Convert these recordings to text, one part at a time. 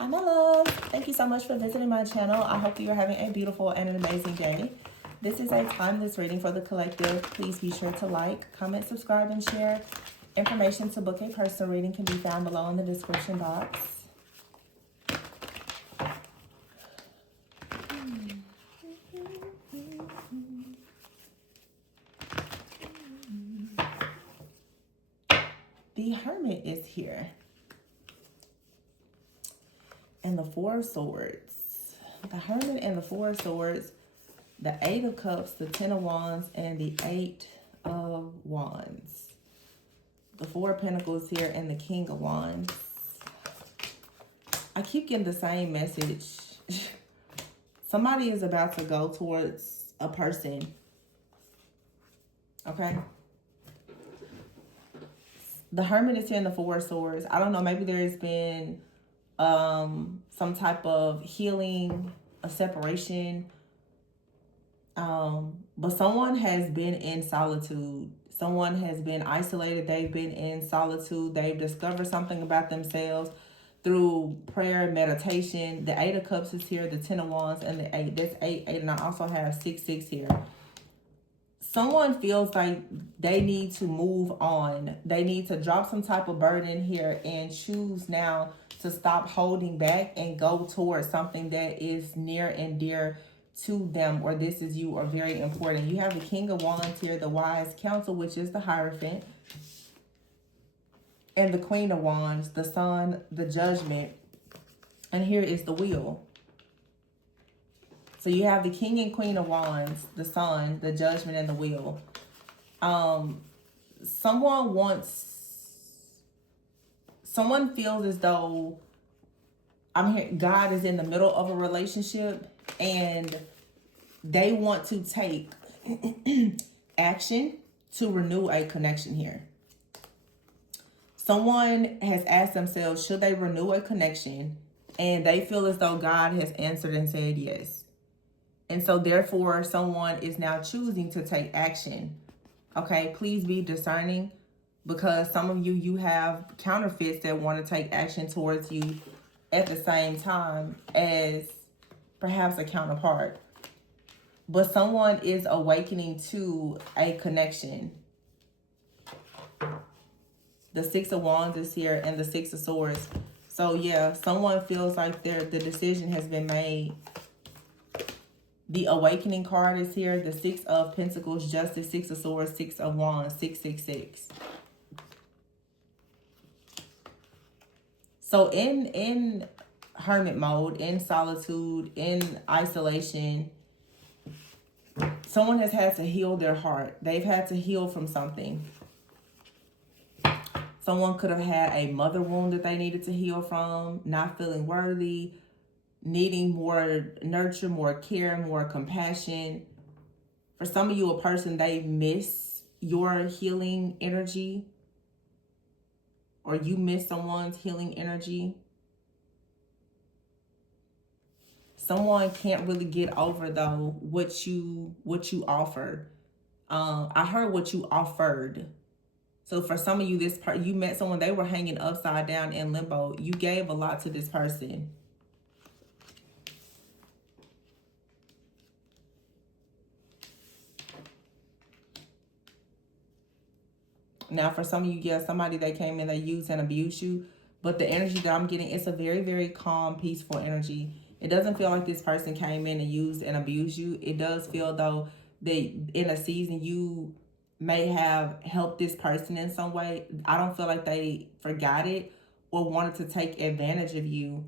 Hi, my love. Thank you so much for visiting my channel. I hope you're having a beautiful and an amazing day. This is a timeless reading for the collective. Please be sure to like, comment, subscribe, and share. Information to book a personal reading can be found below in the description box. The Hermit is here. And the Four of Swords. The Hermit and the Four of Swords. The Eight of Cups, the Ten of Wands, and the Eight of Wands. The Four of Pentacles here and the King of Wands. I keep getting the same message. Somebody is about to go towards a person. Okay? The Hermit is here in the Four of Swords. I don't know, maybe there's been some type of healing, a separation. But someone has been in solitude. Someone has been isolated. They've been in solitude. They've discovered something about themselves through prayer, meditation. The Eight of Cups is here, the Ten of Wands, and the Eight. That's 8, 8, and I also have 6, 6 here. Someone feels like they need to move on. They need to drop some type of burden here and choose now to stop holding back and go towards something that is near and dear to them, or this is you, or very important. You have the King of Wands here, the Wise Counsel, which is the Hierophant, and the Queen of Wands, the Sun, the Judgment, and here is the Wheel. So you have the King and Queen of Wands, the Sun, the Judgment, and the Wheel. Someone feels as though God is in the middle of a relationship and they want to take action to renew a connection here. Someone has asked themselves, should they renew a connection? And they feel as though God has answered and said yes. And so therefore, someone is now choosing to take action. Okay, please be discerning, because some of you have counterfeits that want to take action towards you at the same time as perhaps a counterpart. But someone is awakening to a connection. The Six of Wands is here and the Six of Swords. So yeah, someone feels like the decision has been made. The Awakening card is here. The Six of Pentacles, Justice, Six of Swords, Six of Wands, 666. So in hermit mode, in solitude, in isolation, someone has had to heal their heart. They've had to heal from something. Someone could have had a mother wound that they needed to heal from, not feeling worthy, needing more nurture, more care, more compassion. For some of you, a person, they miss your healing energy, or you miss someone's healing energy. Someone can't really get over, though, what you offer. I heard what you offered. So for some of you, this part, you met someone, they were hanging upside down in limbo. You gave a lot to this person. Now, for some of you, yeah, somebody that came in, they used and abused you. But the energy that I'm getting, it's a very, very calm, peaceful energy. It doesn't feel like this person came in and used and abused you. It does feel, though, that in a season you may have helped this person in some way. I don't feel like they forgot it or wanted to take advantage of you.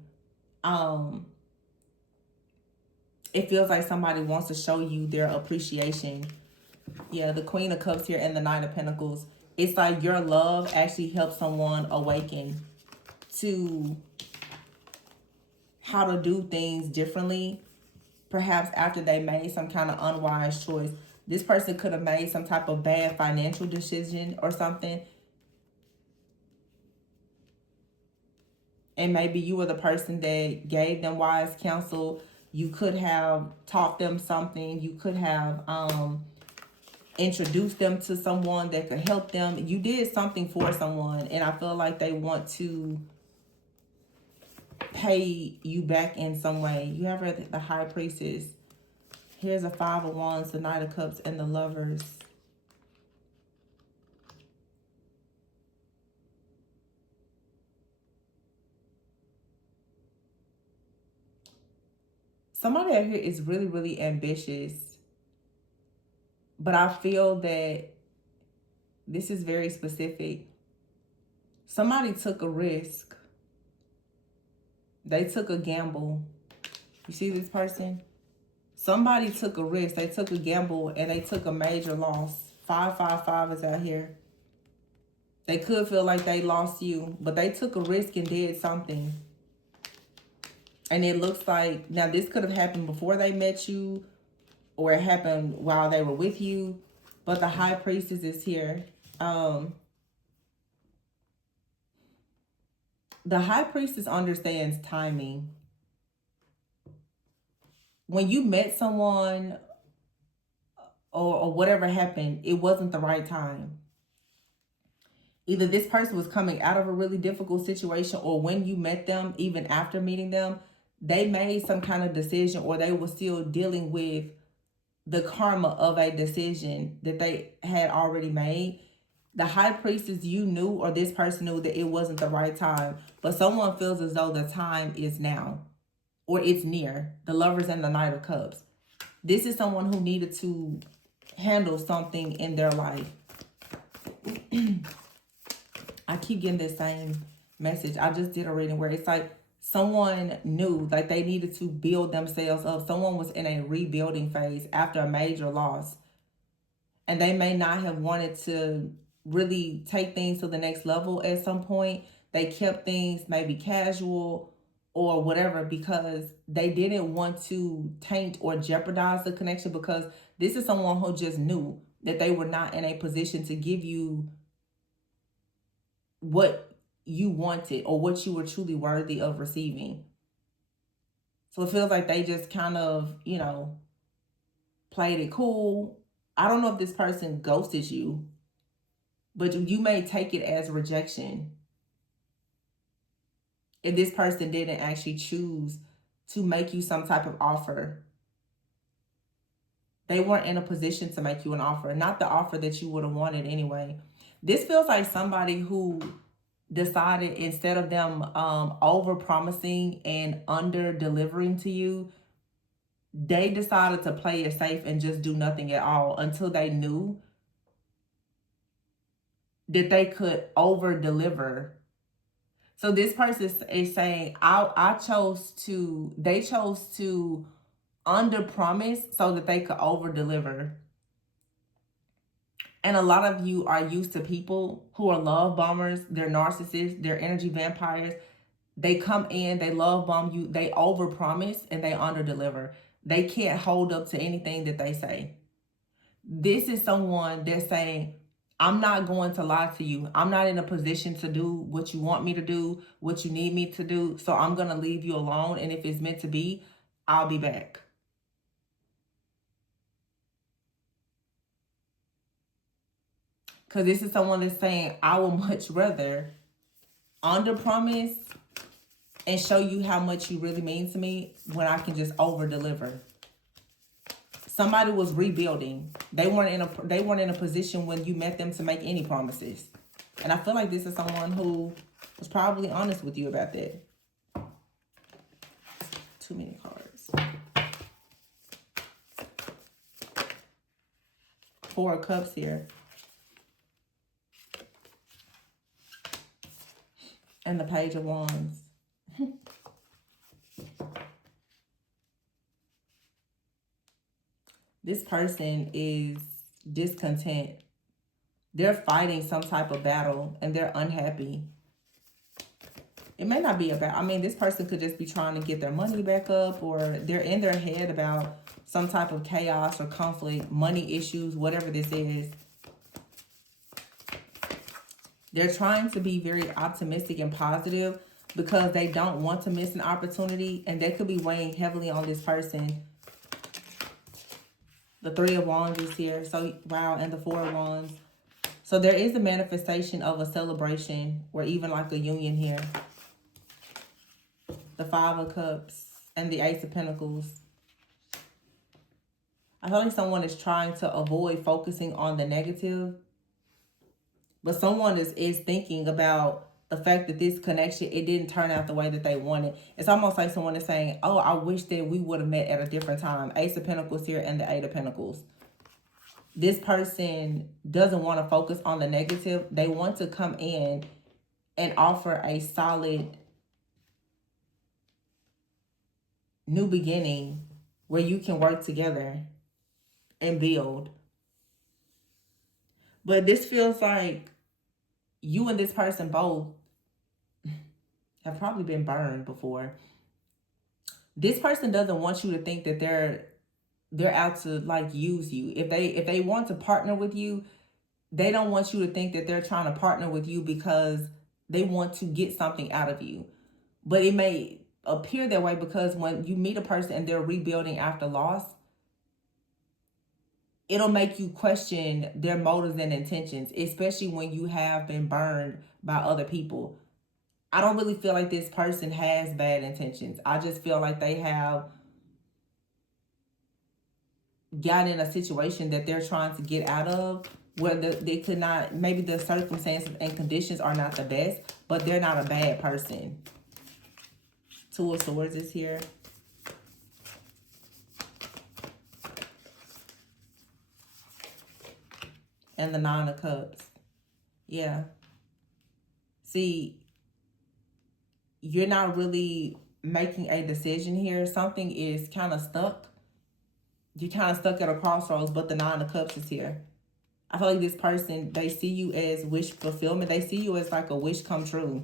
It feels like somebody wants to show you their appreciation. Yeah, the Queen of Cups here and the Knight of Pentacles. It's like your love actually helps someone awaken to how to do things differently. Perhaps after they made some kind of unwise choice. This person could have made some type of bad financial decision or something. And maybe you were the person that gave them wise counsel. You could have taught them something. You could have introduced them to someone that could help them. You did something for someone, and I feel like they want to repay you back in some way. You have her, the High Priestess. Here's a Five of Wands, the Knight of Cups, and the Lovers. Somebody out here is really, really ambitious. But I feel that this is very specific. Somebody took a risk. They took a gamble. You see this person? Somebody took a risk. They took a gamble and they took a major loss. 555 is out here. They could feel like they lost you, but they took a risk and did something. And it looks like, now this could have happened before they met you, or it happened while they were with you, but the High Priestess is here. The High Priestess understands timing. When you met someone or whatever happened, it wasn't the right time. Either this person was coming out of a really difficult situation, or when you met them, even after meeting them, they made some kind of decision, or they were still dealing with the karma of a decision that they had already made. The High Priestess, you knew, or this person knew, that it wasn't the right time, but someone feels as though the time is now, or it's near. The Lovers and the Knight of Cups. This is someone who needed to handle something in their life. I keep getting this same message. I just did a reading where it's like someone knew, like they needed to build themselves up. Someone was in a rebuilding phase after a major loss. And they may not have wanted to really take things to the next level at some point. They kept things maybe casual or whatever because they didn't want to taint or jeopardize the connection, because this is someone who just knew that they were not in a position to give you what you wanted or what you were truly worthy of receiving. So it feels like they just kind of, you know, played it cool. I don't know if this person ghosted you, but you may take it as rejection if this person didn't actually choose to make you some type of offer. They weren't in a position to make you an offer, not the offer that you would have wanted anyway. This feels like somebody who decided, instead of them over promising and under delivering to you, they decided to play it safe and just do nothing at all until they knew that they could over deliver. So this person is saying, they chose to under promise so that they could over deliver. And a lot of you are used to people who are love bombers. They're narcissists. They're energy vampires. They come in, they love bomb you, they over promise and they under deliver. They can't hold up to anything that they say. This is someone that's saying, I'm not going to lie to you. I'm not in a position to do what you want me to do, what you need me to do. So I'm going to leave you alone. And if it's meant to be, I'll be back. Because this is someone that's saying, I will much rather under promise and show you how much you really mean to me when I can just over deliver. Somebody was rebuilding. They weren't in a position when you met them to make any promises. And I feel like this is someone who was probably honest with you about that. Too many cards. 4 of Cups here. And the Page of Wands. This person is discontent. They're fighting some type of battle and they're unhappy. It may not be about, I mean, this person could just be trying to get their money back up, or they're in their head about some type of chaos or conflict, money issues, whatever this is. They're trying to be very optimistic and positive because they don't want to miss an opportunity, and they could be weighing heavily on this person. The 3 of Wands is here. So, wow, and the 4 of Wands. So there is a manifestation of a celebration or even like a union here. the Five of Cups, and the Ace of Pentacles. I feel like someone is trying to avoid focusing on the negative, but someone is thinking about the fact that this connection, it didn't turn out the way that they wanted. It's almost like someone is saying, oh, I wish that we would have met at a different time. Ace of Pentacles here and the Eight of Pentacles. This person doesn't want to focus on the negative. They want to come in and offer a solid new beginning where you can work together and build. But this feels like you and this person both have probably been burned before. This person doesn't want you to think that they're out to like use you. If they want to partner with you, they don't want you to think that they're trying to partner with you because they want to get something out of you. But it may appear that way because when you meet a person and they're rebuilding after loss, it'll make you question their motives and intentions, especially when you have been burned by other people. I don't really feel like this person has bad intentions. I just feel like they have gotten in a situation that they're trying to get out of where they could not, maybe the circumstances and conditions are not the best, but they're not a bad person. Two of Swords is here. And the Nine of Cups. Yeah. See, you're not really making a decision here. Something is kind of stuck. You're kind of stuck at a crossroads, but the Nine of Cups is here. I feel like this person, they see you as wish fulfillment. They see you as like a wish come true.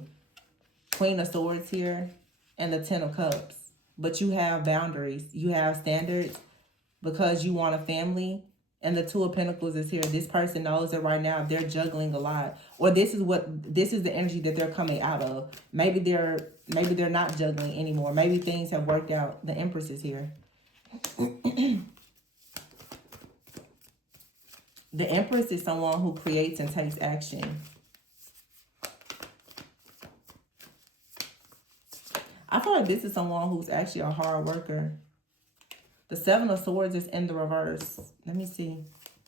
Queen of Swords here and the Ten of Cups. But you have boundaries. You have standards because you want a family. And the Two of Pentacles is here. This person knows that right now they're juggling a lot. Or this is the energy that they're coming out of. Maybe they're not juggling anymore. Maybe things have worked out. The Empress is here. The Empress is someone who creates and takes action. I feel like this is someone who's actually a hard worker. The Seven of Swords is in the reverse. Let me see.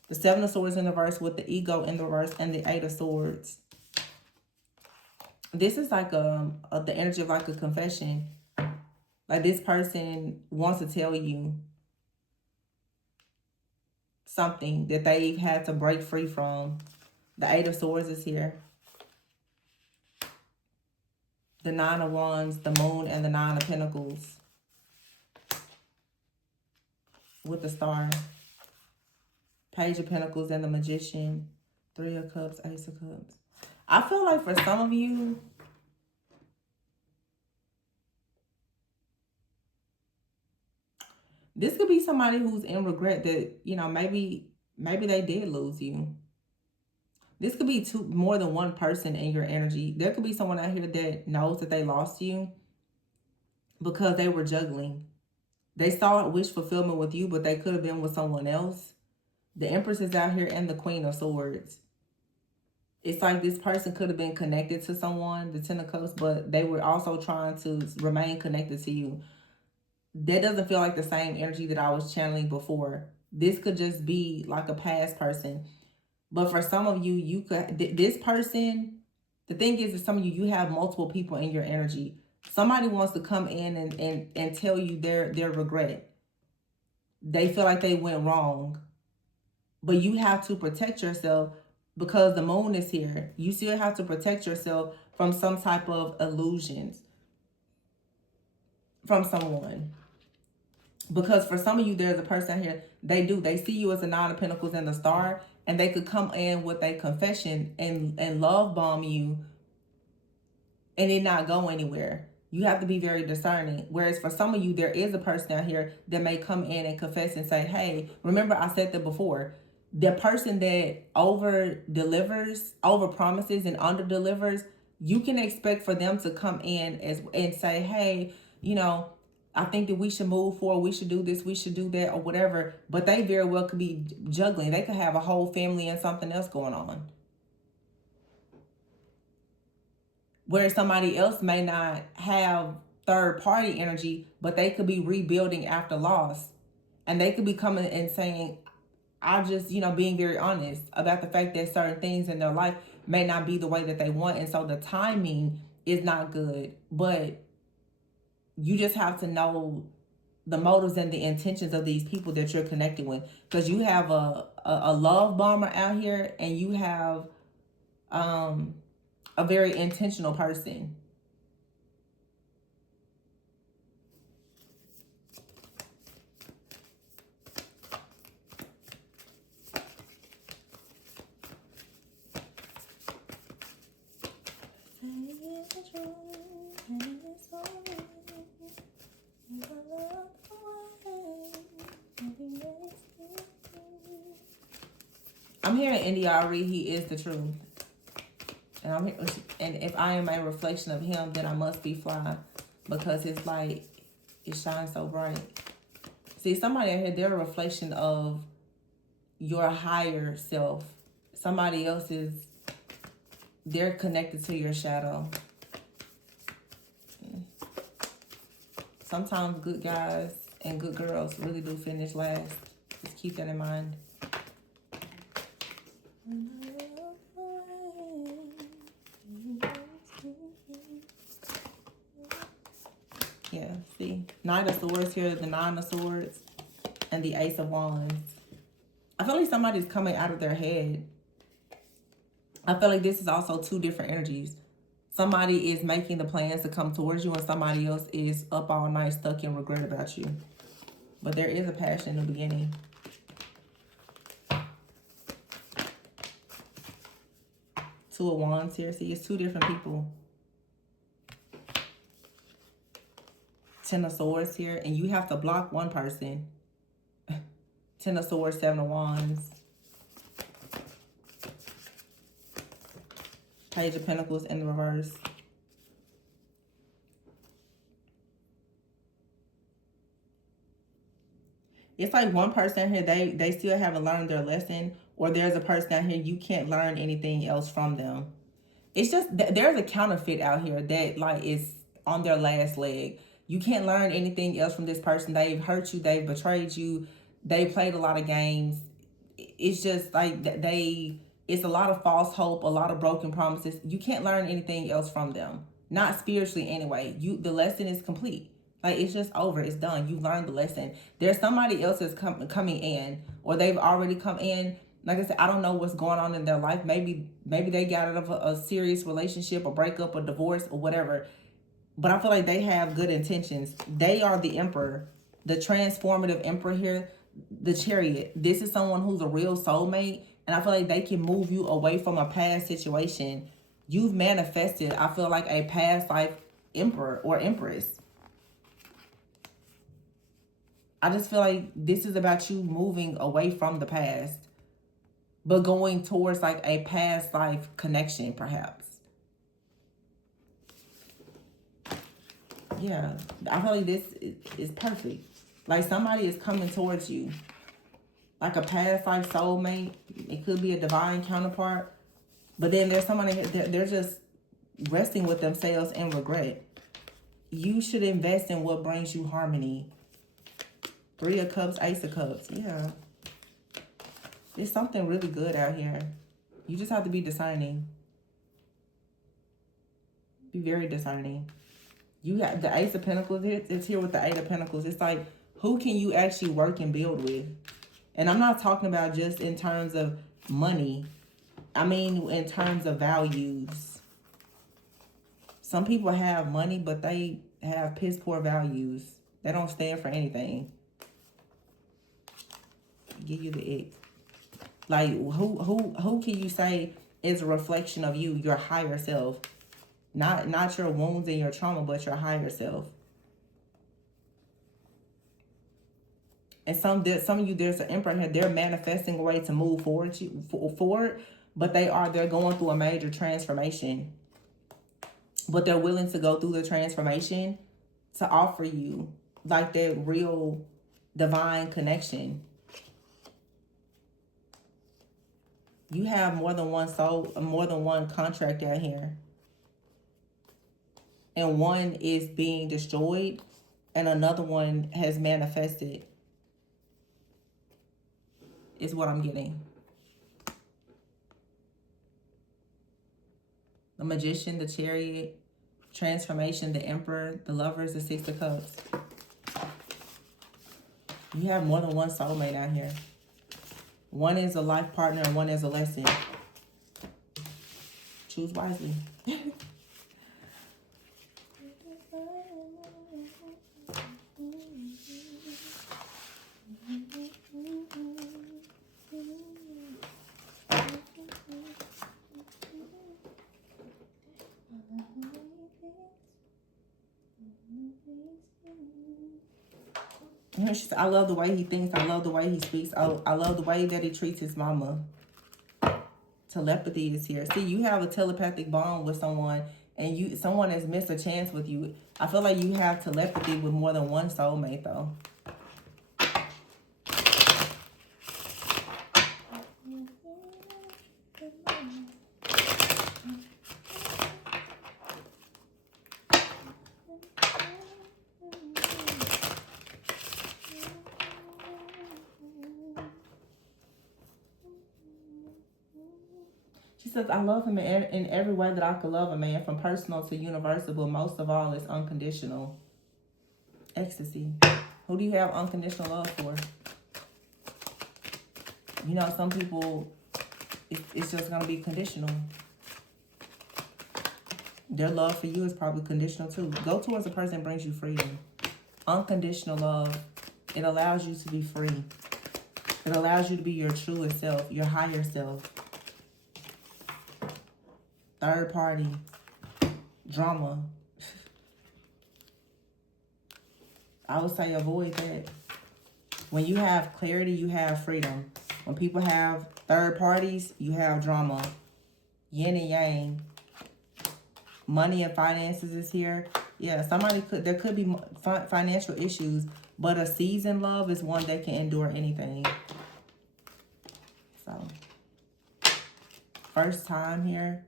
The Seven of Swords in the reverse with the Ego in the reverse and the Eight of Swords. This is like the energy of like a confession. Like this person wants to tell you something that they've had to break free from. The Eight of Swords is here. The Nine of Wands, the Moon, and the Nine of Pentacles. With the Star. Page of Pentacles and the Magician. Three of Cups, Ace of Cups. I feel like for some of you, this could be somebody who's in regret that, you know, maybe they did lose you. This could be more than one person in your energy. There could be someone out here that knows that they lost you because they were juggling. They saw wish fulfillment with you, but they could have been with someone else. The Empress is out here and the Queen of Swords. It's like this person could have been connected to someone, the Ten of Cups, but they were also trying to remain connected to you. That doesn't feel like the same energy that I was channeling before. This could just be like a past person. But for some of you, you could, this person, the thing is that some of you have multiple people in your energy. Somebody wants to come in and tell you their regret. They feel like they went wrong. But you have to protect yourself because the Moon is here. You still have to protect yourself from some type of illusions from someone. Because for some of you, there's a person here, they see you as a Nine of Pentacles and the Star, and they could come in with a confession and love bomb you and it not go anywhere. You have to be very discerning. Whereas for some of you, there is a person out here that may come in and confess and say, hey, remember I said that before. The person that over delivers, over promises and under delivers, you can expect for them to come in and say, hey, you know, I think that we should move forward. We should do this. We should do that or whatever. But they very well could be juggling. They could have a whole family and something else going on. Where somebody else may not have third party energy, but they could be rebuilding after loss. And they could be coming and saying, I just, being very honest about the fact that certain things in their life may not be the way that they want. And so the timing is not good. But you just have to know the motives and the intentions of these people that you're connected with. Because you have a love bomber out here, and you have a very intentional person. I'm hearing Indiari, he is the truth. And if I am a reflection of him, then I must be fly, because his light, it shines so bright. See, somebody out here, they're a reflection of your higher self. Somebody else is, they're connected to your shadow. Sometimes good guys and good girls really do finish last. Just keep that in mind. Yeah, see? Knight of Swords here, the Nine of Swords, and the Ace of Wands. I feel like somebody's coming out of their head. I feel like this is also two different energies. Somebody is making the plans to come towards you, and somebody else is up all night stuck in regret about you. But there is a passion in the beginning. Two of Wands here. See, it's two different people. Ten of Swords here, and you have to block one person. Ten of Swords, Seven of Wands. Page of Pentacles in the reverse. It's like one person here, they still haven't learned their lesson, or there's a person out here, you can't learn anything else from them. It's just, there's a counterfeit out here that like is on their last leg. You can't learn anything else from this person. They've hurt you. They've betrayed you. They played a lot of games. It's just like it's a lot of false hope, a lot of broken promises. You can't learn anything else from them. Not spiritually anyway. The lesson is complete. Like, it's just over. It's done. You've learned the lesson. There's somebody else that's coming in, or they've already come in. Like I said, I don't know what's going on in their life. Maybe they got out of a serious relationship, a breakup, a divorce, or whatever. But I feel like they have good intentions. They are the Emperor, the transformative Emperor here, the Chariot. This is someone who's a real soulmate, and I feel like they can move you away from a past situation. You've manifested, I feel like, a past life Emperor or Empress. I just feel like this is about you moving away from the past, but going towards like a past life connection, perhaps. Yeah, I feel like this is perfect. Like, somebody is coming towards you, like a past life soulmate. It could be a divine counterpart, but then there's somebody, they're just resting with themselves in regret. You should invest in what brings you harmony. Three of Cups, Ace of Cups. Yeah. There's something really good out here. You just have to be discerning. Be very discerning. You got the Ace of Pentacles. It's here with the Eight of Pentacles. It's like, who can you actually work and build with? And I'm not talking about just in terms of money. I mean in terms of values. Some people have money, but they have piss poor values. They don't stand for anything. Give you the ick. Like, who can you say is a reflection of you, your higher self? Not your wounds and your trauma, but your higher self. And some of you, there's an Emperor here. They're manifesting a way to move forward, but they're going through a major transformation. But they're willing to go through the transformation to offer you like that real divine connection. You have more than one soul, more than one contract out here. and one is being destroyed and another one has manifested, is what I'm getting. The Magician, the Chariot, Transformation, the Emperor, the Lovers, the Six of Cups. You have more than one soulmate out here. One is a life partner and one is a lesson. Choose wisely. She said, I love the way he thinks. I love the way he speaks. I love the way that he treats his mama. Telepathy is here. See, you have a telepathic bond with someone, and someone has missed a chance with you. I feel like you have telepathy with more than one soulmate, though. She says, I love him in every way that I could love a man, from personal to universal, but most of all, it's unconditional. Ecstasy. Who do you have unconditional love for? You know, some people, it's just going to be conditional. Their love for you is probably conditional too. Go towards a person that brings you freedom. Unconditional love, it allows you to be free. It allows you to be your truest self, your higher self. Third party, drama. I would say avoid that. When you have clarity, you have freedom. When people have third parties, you have drama. Yin and yang. Money and finances is here. Yeah, there could be financial issues, but a seasoned love is one that can endure anything. So, first time here.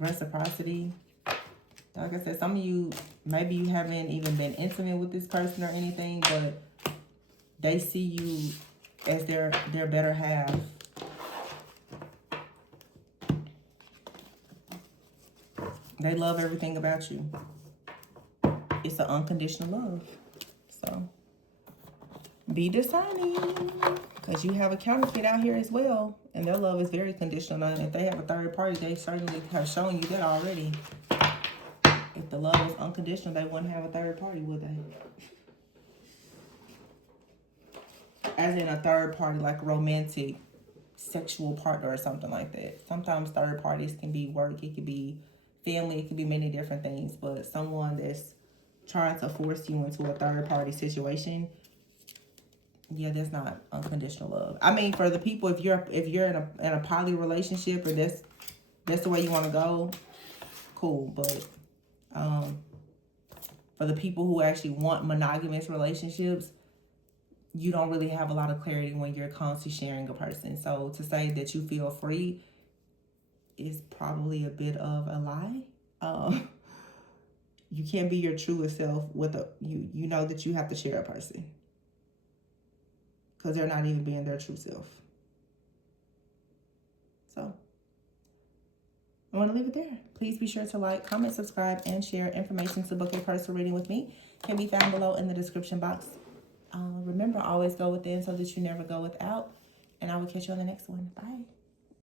Reciprocity. Like I said, some of you, maybe you haven't even been intimate with this person or anything, but they see you as their better half. They love everything about you. It's an unconditional love. So, be discerning, because you have a counterfeit out here as well, and their love is very conditional. And if they have a third party, they certainly have shown you that already. If the love was unconditional, they wouldn't have a third party, would they? As in a third party, like a romantic, sexual partner or something like that. Sometimes third parties can be work, it could be family, it could be many different things. But someone that's trying to force you into a third party situation, yeah, that's not unconditional love. I mean, for the people, if you're in a poly relationship, or that's the way you want to go, cool. But for the people who actually want monogamous relationships, you don't really have a lot of clarity when you're constantly sharing a person. So to say that you feel free is probably a bit of a lie. You can't be your truest self with you know that you have to share a person, because they're not even being their true self. So I want to leave it there. Please be sure to like, comment, subscribe, and share. Information to book a personal reading with me can be found below in the description box. Remember, always go within so that you never go without. And I will catch you on the next one. Bye.